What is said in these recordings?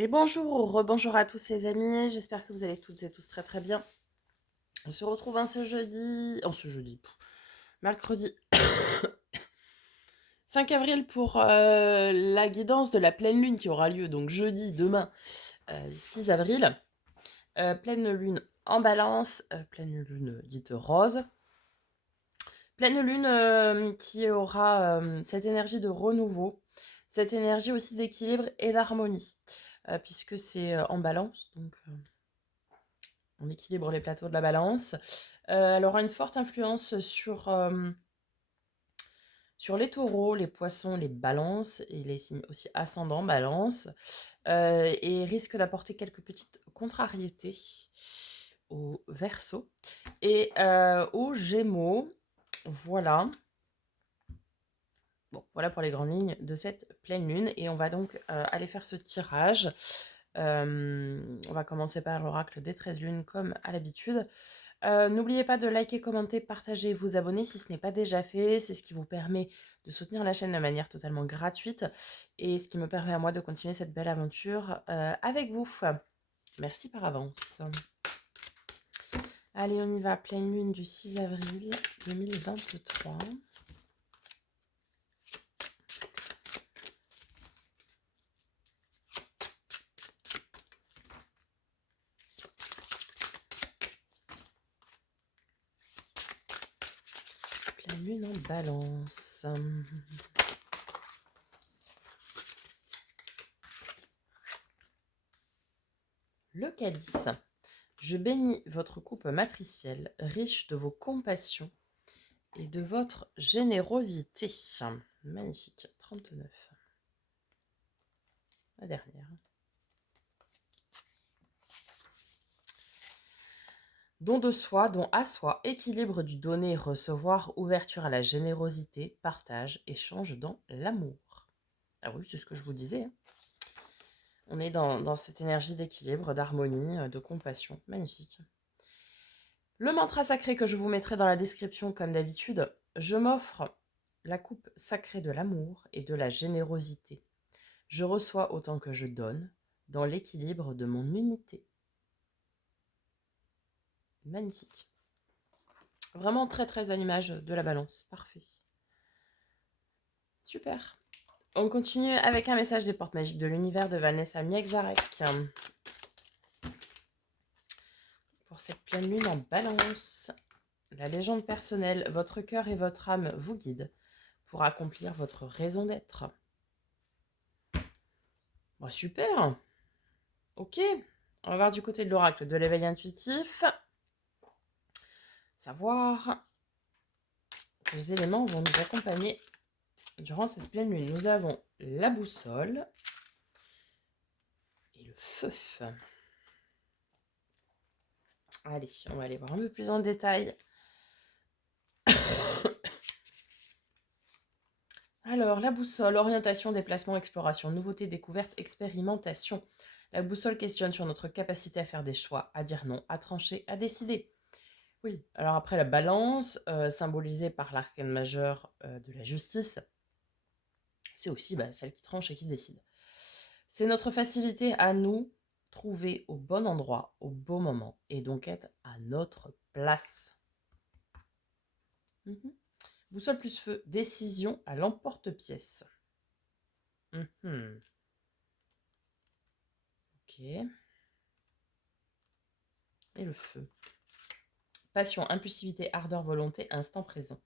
Et bonjour, rebonjour à tous les amis, j'espère que vous allez toutes et tous très très bien. On se retrouve mercredi 5 avril pour la guidance de la pleine lune qui aura lieu donc jeudi, demain, 6 avril. Pleine lune en balance, pleine lune dite rose. Pleine lune qui aura cette énergie de renouveau, cette énergie aussi d'équilibre et d'harmonie, puisque c'est en balance, donc on équilibre les plateaux de la balance. Elle aura une forte influence sur les taureaux, les poissons, les balances et les signes aussi ascendants balance, et risque d'apporter quelques petites contrariétés aux Verseaux et aux Gémeaux. Voilà. Bon, voilà pour les grandes lignes de cette pleine lune. Et on va donc aller faire ce tirage. On va commencer par l'oracle des 13 lunes comme à l'habitude. N'oubliez pas de liker, commenter, partager, vous abonner si ce n'est pas déjà fait. C'est ce qui vous permet de soutenir la chaîne de manière totalement gratuite et ce qui me permet à moi de continuer cette belle aventure avec vous. Merci par avance. Allez, on y va. Pleine lune du 6 avril 2023. Pleine lune en balance. Le calice. Je bénis votre coupe matricielle, riche de vos compassions et de votre générosité. Magnifique. 39. La dernière. Don de soi, don à soi, équilibre du donner et recevoir, ouverture à la générosité, partage, échange dans l'amour. Ah oui, c'est ce que je vous disais. Hein. On est dans cette énergie d'équilibre, d'harmonie, de compassion. Magnifique. Le mantra sacré que je vous mettrai dans la description comme d'habitude, je m'offre la coupe sacrée de l'amour et de la générosité. Je reçois autant que je donne, dans l'équilibre de mon unité. Magnifique. Vraiment très très à l'image de la balance. Parfait. Super. On continue avec un message des portes magiques de l'univers de Vanessa Miexarek. Pour cette pleine lune en balance, la légende personnelle, votre cœur et votre âme vous guident pour accomplir votre raison d'être. Bon, super. Ok. On va voir du côté de l'oracle de l'éveil intuitif. Savoir quels éléments vont nous accompagner durant cette pleine lune. Nous avons la boussole et le feu. Allez, on va aller voir un peu plus en détail. Alors, la boussole, orientation, déplacement, exploration, nouveauté, découverte, expérimentation. La boussole questionne sur notre capacité à faire des choix, à dire non, à trancher, à décider. Oui, alors après la balance, symbolisée par l'arcane majeur de la justice, c'est aussi celle qui tranche et qui décide. C'est notre facilité à nous trouver au bon endroit, au bon moment, et donc être à notre place. Mhm. Boussole plus feu, décision à l'emporte-pièce. Mhm. Ok. Et le feu. Passion, impulsivité, ardeur, volonté, instant présent.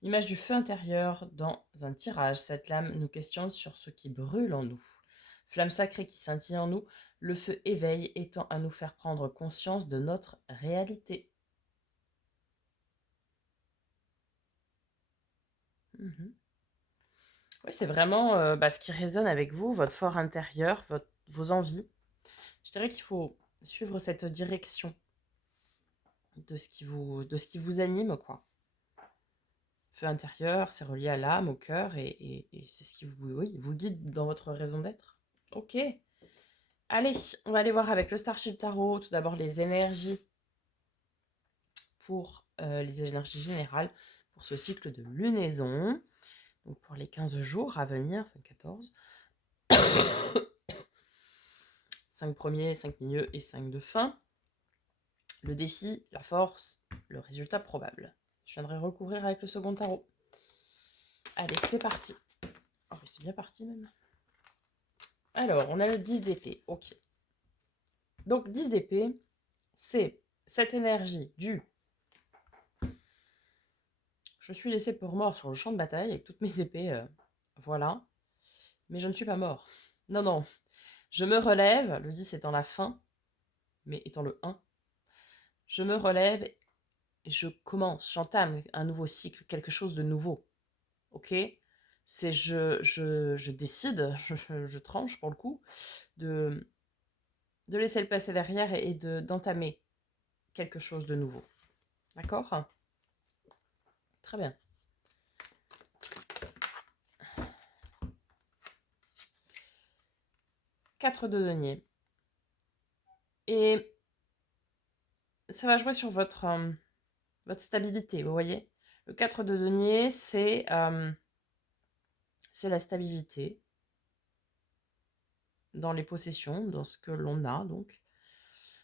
L'image du feu intérieur dans un tirage. Cette lame nous questionne sur ce qui brûle en nous. Flamme sacrée qui scintille en nous, le feu éveille étant à nous faire prendre conscience de notre réalité. Mhm. Oui, c'est vraiment ce qui résonne avec vous, votre fort intérieur, vos envies. Je dirais qu'il faut suivre cette direction de ce qui vous anime, quoi. Feu intérieur, c'est relié à l'âme, au cœur, et c'est ce qui vous guide dans votre raison d'être. Ok. Allez, on va aller voir avec le Starship Tarot, tout d'abord les énergies pour les énergies générales pour ce cycle de lunaison. Donc pour les 15 jours à venir, enfin 14. 5 premiers, 5 milieux et 5 de fin. Le défi, la force, le résultat probable. Je viendrai recouvrir avec le second tarot. Allez, c'est parti. Oh, mais c'est bien parti même. Alors, on a le 10 d'épée. Ok. Donc, 10 d'épée, c'est cette énergie du... Je suis laissé pour mort sur le champ de bataille avec toutes mes épées. Voilà. Mais je ne suis pas mort. Non, non. Je me relève, le 10 étant la fin, mais étant le 1. Je me relève et je commence, j'entame un nouveau cycle, quelque chose de nouveau. Ok? C'est je décide, je tranche pour le coup, de laisser le passé derrière et d'entamer quelque chose de nouveau. D'accord? Très bien. Quatre de denier. Et ça va jouer sur votre stabilité, vous voyez? Le 4 de denier, c'est la stabilité dans les possessions, dans ce que l'on a, donc.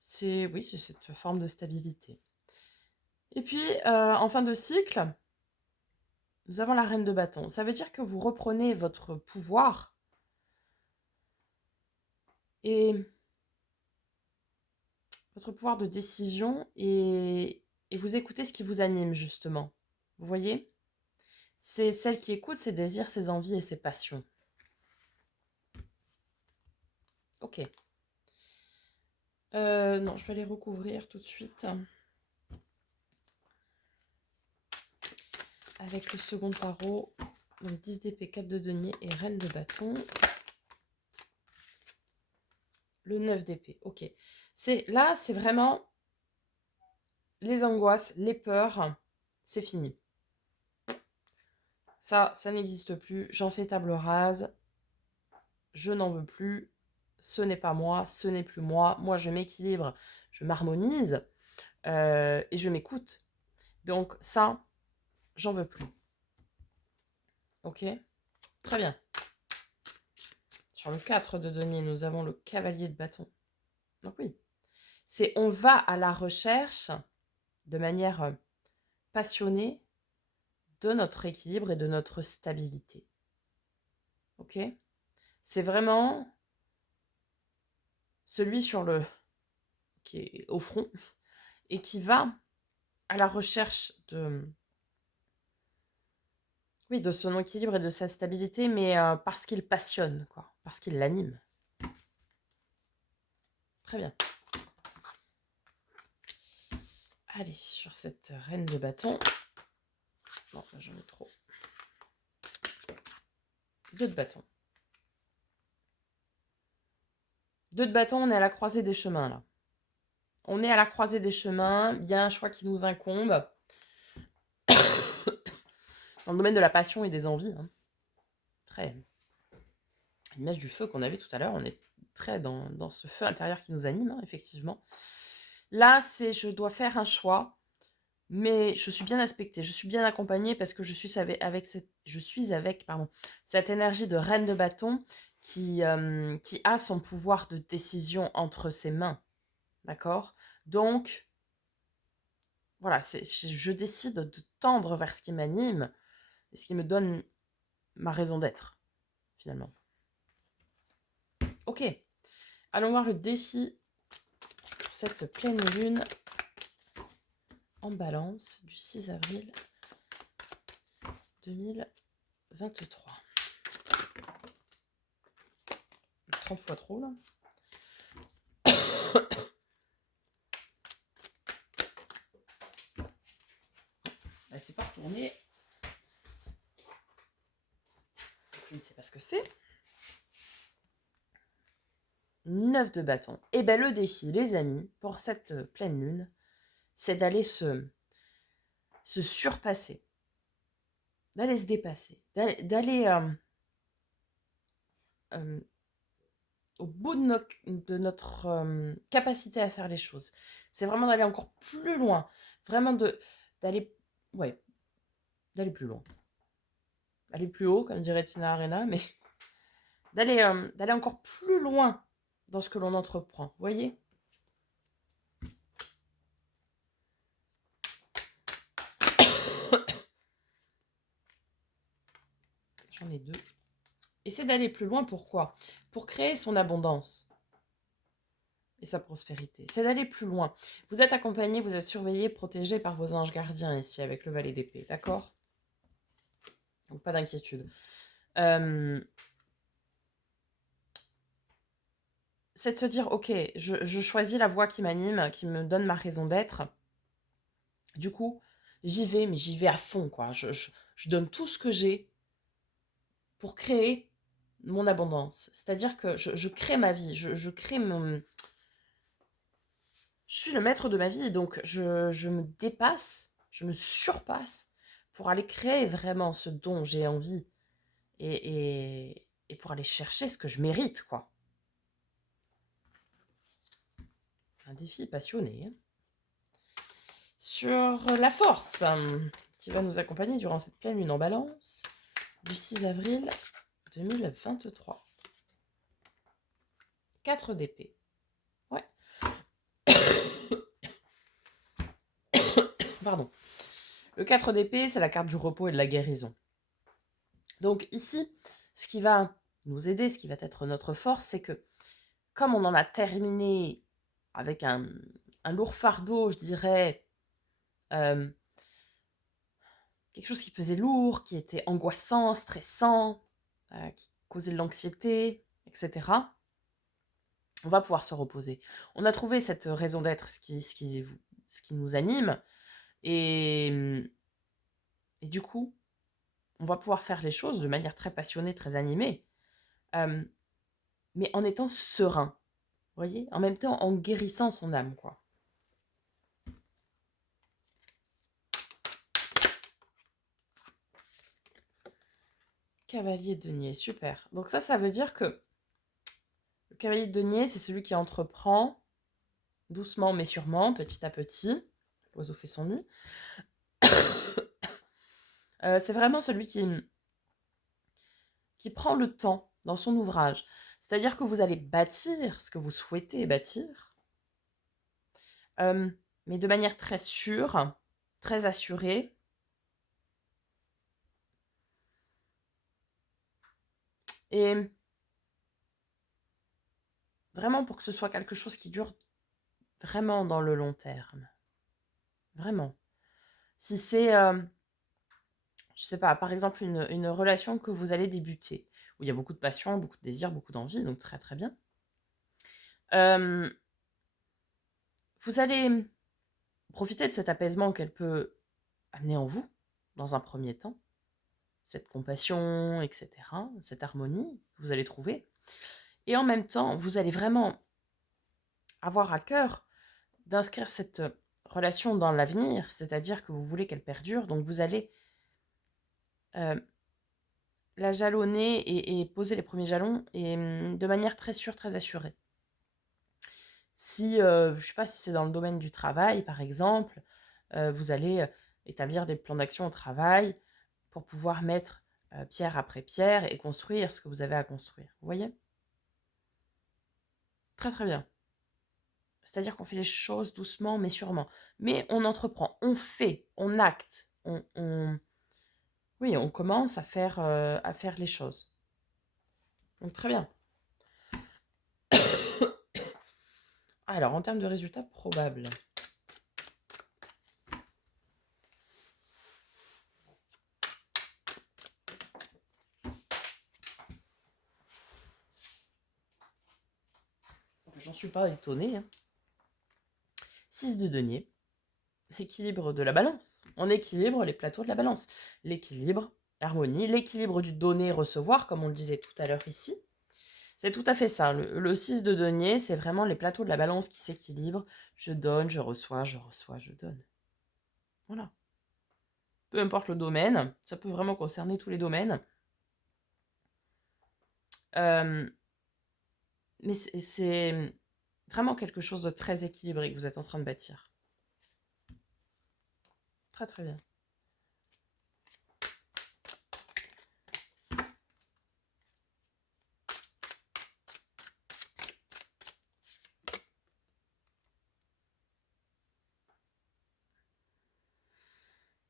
C'est cette forme de stabilité. Et puis, en fin de cycle, nous avons la reine de bâton. Ça veut dire que vous reprenez votre pouvoir et votre pouvoir de décision et vous écoutez ce qui vous anime, justement. Vous voyez? C'est celle qui écoute ses désirs, ses envies et ses passions. Ok. Non, je vais les recouvrir tout de suite. Avec le second tarot. Donc 10 d'épée, 4 de denier et reine de bâton. Le 9 d'épée, ok. Là, c'est vraiment les angoisses, les peurs, c'est fini. Ça n'existe plus. J'en fais table rase. Je n'en veux plus. Ce n'est pas moi, ce n'est plus moi. Moi, je m'équilibre, je m'harmonise et je m'écoute. Donc ça, j'en veux plus. Ok? Très bien. Sur le 4 de denier, nous avons le cavalier de bâton. Donc oui, on va à la recherche de manière passionnée de notre équilibre et de notre stabilité. Ok? C'est vraiment celui qui est au front et qui va à la recherche de son équilibre et de sa stabilité, mais parce qu'il passionne, quoi, parce qu'il l'anime. Très bien. Allez, sur cette reine de bâton. Non, là j'en ai trop. 2 de bâton. 2 de bâton, on est à la croisée des chemins, là. On est à la croisée des chemins, il y a un choix qui nous incombe. Dans le domaine de la passion et des envies. Hein. Très. L'image du feu qu'on avait tout à l'heure, on est très dans ce feu intérieur qui nous anime, hein, effectivement. Là, je dois faire un choix, mais je suis bien aspectée, je suis bien accompagnée parce que je suis avec cette énergie de reine de bâton qui a son pouvoir de décision entre ses mains. D'accord? Donc, voilà, je décide de tendre vers ce qui m'anime et ce qui me donne ma raison d'être, finalement. Ok, allons voir le défi pour cette pleine lune en balance du 6 avril 2023. 30 fois trop, là. Elle ne s'est pas retournée. Je ne sais pas ce que c'est. 9 de bâton. Et bien le défi, les amis, pour cette pleine lune, c'est d'aller se surpasser, d'aller se dépasser, d'aller au bout de notre capacité à faire les choses. C'est vraiment d'aller encore plus loin, vraiment d'aller plus loin. Aller plus haut, comme dirait Tina Arena, mais d'aller encore plus loin dans ce que l'on entreprend. Vous voyez? J'en ai 2. Essayez d'aller plus loin. Pourquoi? Pour créer son abondance et sa prospérité. C'est d'aller plus loin. Vous êtes accompagné, vous êtes surveillé, protégé par vos anges gardiens ici avec le valet d'épée. D'accord? Donc pas d'inquiétude. C'est de se dire, ok, je choisis la voie qui m'anime, qui me donne ma raison d'être. Du coup, j'y vais, mais j'y vais à fond, quoi. Je donne tout ce que j'ai pour créer mon abondance. C'est-à-dire que je crée ma vie, je crée mon... Je suis le maître de ma vie, donc je me dépasse, je me surpasse pour aller créer vraiment ce dont j'ai envie et pour aller chercher ce que je mérite, quoi. Un défi passionné. Hein. Sur la force, qui va nous accompagner durant cette pleine lune en balance, du 6 avril 2023. 4 d'épée. Ouais. Pardon. Le 4 d'épée, c'est la carte du repos et de la guérison. Donc ici, ce qui va nous aider, ce qui va être notre force, c'est que comme on en a terminé avec un lourd fardeau, je dirais, quelque chose qui pesait lourd, qui était angoissant, stressant, qui causait de l'anxiété, etc., on va pouvoir se reposer. On a trouvé cette raison d'être, ce qui nous anime, et du coup, on va pouvoir faire les choses de manière très passionnée, très animée, mais en étant serein, vous voyez, en même temps en guérissant son âme, quoi. Cavalier de denier, super. Donc ça veut dire que le cavalier de denier, c'est celui qui entreprend doucement mais sûrement, petit à petit. L'oiseau fait son nid. C'est vraiment celui qui prend le temps dans son ouvrage. C'est-à-dire que vous allez bâtir ce que vous souhaitez bâtir, mais de manière très sûre, très assurée. Et vraiment pour que ce soit quelque chose qui dure vraiment dans le long terme. Vraiment. Si c'est, je sais pas, par exemple, une relation que vous allez débuter, où il y a beaucoup de passion, beaucoup de désir, beaucoup d'envie, donc très très bien. Vous allez profiter de cet apaisement qu'elle peut amener en vous, dans un premier temps, cette compassion, etc., cette harmonie que vous allez trouver. Et en même temps, vous allez vraiment avoir à cœur d'inscrire cette relation dans l'avenir, c'est-à-dire que vous voulez qu'elle perdure, donc vous allez la jalonner et poser les premiers jalons et de manière très sûre, très assurée. Si, je ne sais pas si c'est dans le domaine du travail, par exemple, vous allez établir des plans d'action au travail pour pouvoir mettre pierre après pierre et construire ce que vous avez à construire. Vous voyez? Très très bien. C'est-à-dire qu'on fait les choses doucement mais sûrement. Mais on entreprend, on fait, on acte, oui, on commence à faire les choses. Donc très bien. Alors, en termes de résultats probables. J'en suis pas étonnée. Hein. 6 de denier. L'équilibre de la balance. On équilibre les plateaux de la balance. L'équilibre, l'harmonie, l'équilibre du donner-recevoir, comme on le disait tout à l'heure ici. C'est tout à fait ça. Le 6 de denier, c'est vraiment les plateaux de la balance qui s'équilibrent. Je donne, je reçois, je donne. Voilà. Peu importe le domaine, ça peut vraiment concerner tous les domaines. Mais c'est vraiment quelque chose de très équilibré que vous êtes en train de bâtir. Très très bien.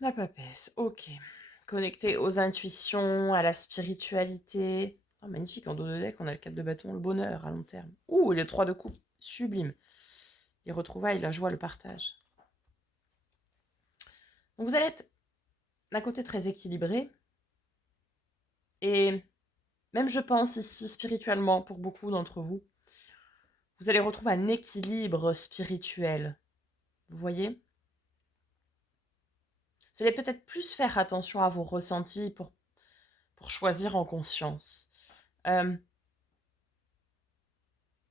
La papesse, ok. Connecté aux intuitions, à la spiritualité. Oh, magnifique, en dos de deck, on a le 4 de bâton, le bonheur à long terme. Ouh, les 3 de coupe, sublime. Les retrouvailles, la joie, le partage. Donc vous allez être d'un côté très équilibré. Et même je pense ici spirituellement, pour beaucoup d'entre vous, vous allez retrouver un équilibre spirituel. Vous voyez? Vous allez peut-être plus faire attention à vos ressentis pour choisir en conscience. Vous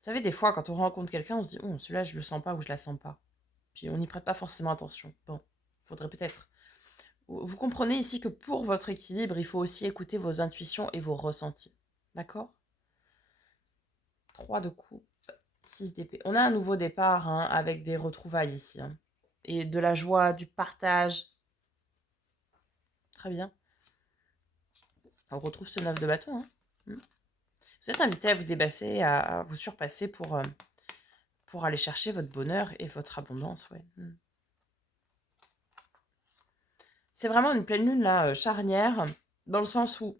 savez, des fois, quand on rencontre quelqu'un, on se dit, oh, celui-là, je le sens pas ou je la sens pas. Puis on n'y prête pas forcément attention. Bon, il faudrait peut-être. Vous comprenez ici que pour votre équilibre, il faut aussi écouter vos intuitions et vos ressentis. D'accord? 3 de coupe, 6 d'épée. On a un nouveau départ hein, avec des retrouvailles ici. Hein, et de la joie, du partage. Très bien. On retrouve ce 9 de bâton. Hein. Vous êtes invité à vous débasser, à vous surpasser pour aller chercher votre bonheur et votre abondance. Ouais. C'est vraiment une pleine lune là, charnière, dans le sens où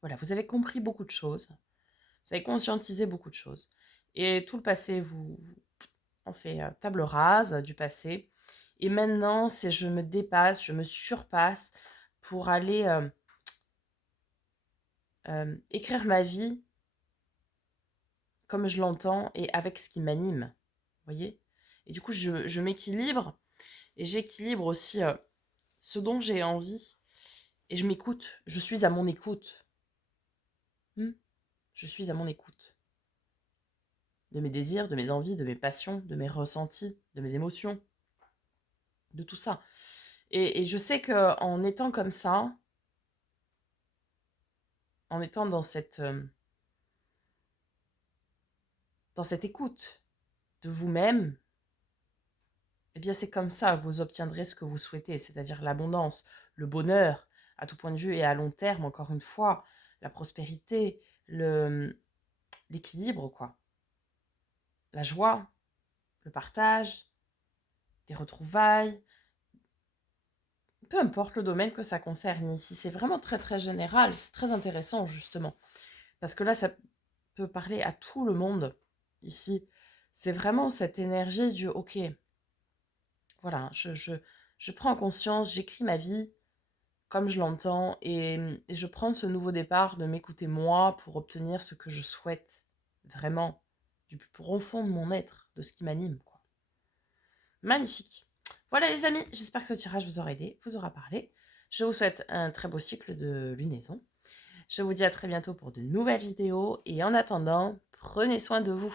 voilà, vous avez compris beaucoup de choses, vous avez conscientisé beaucoup de choses. Et tout le passé, vous en fait table rase du passé. Et maintenant, c'est je me dépasse, je me surpasse pour aller écrire ma vie comme je l'entends et avec ce qui m'anime. Vous voyez? Et du coup, je m'équilibre et j'équilibre aussi ce dont j'ai envie. Et je m'écoute, je suis à mon écoute. Je suis à mon écoute. De mes désirs, de mes envies, de mes passions, de mes ressentis, de mes émotions, de tout ça. Et je sais qu'en étant comme ça, en étant dans cette écoute de vous-même, eh bien c'est comme ça que vous obtiendrez ce que vous souhaitez, c'est-à-dire l'abondance, le bonheur, à tout point de vue et à long terme, encore une fois, la prospérité, l'équilibre, quoi. La joie, le partage, des retrouvailles, peu importe le domaine que ça concerne ici, c'est vraiment très très général, c'est très intéressant justement, parce que là ça peut parler à tout le monde ici. C'est vraiment cette énergie du ok, voilà, je prends conscience, j'écris ma vie comme je l'entends et je prends ce nouveau départ de m'écouter moi pour obtenir ce que je souhaite vraiment du plus profond de mon être, de ce qui m'anime, quoi. Magnifique. Voilà les amis, j'espère que ce tirage vous aura aidé, vous aura parlé. Je vous souhaite un très beau cycle de lunaison. Je vous dis à très bientôt pour de nouvelles vidéos et en attendant, prenez soin de vous.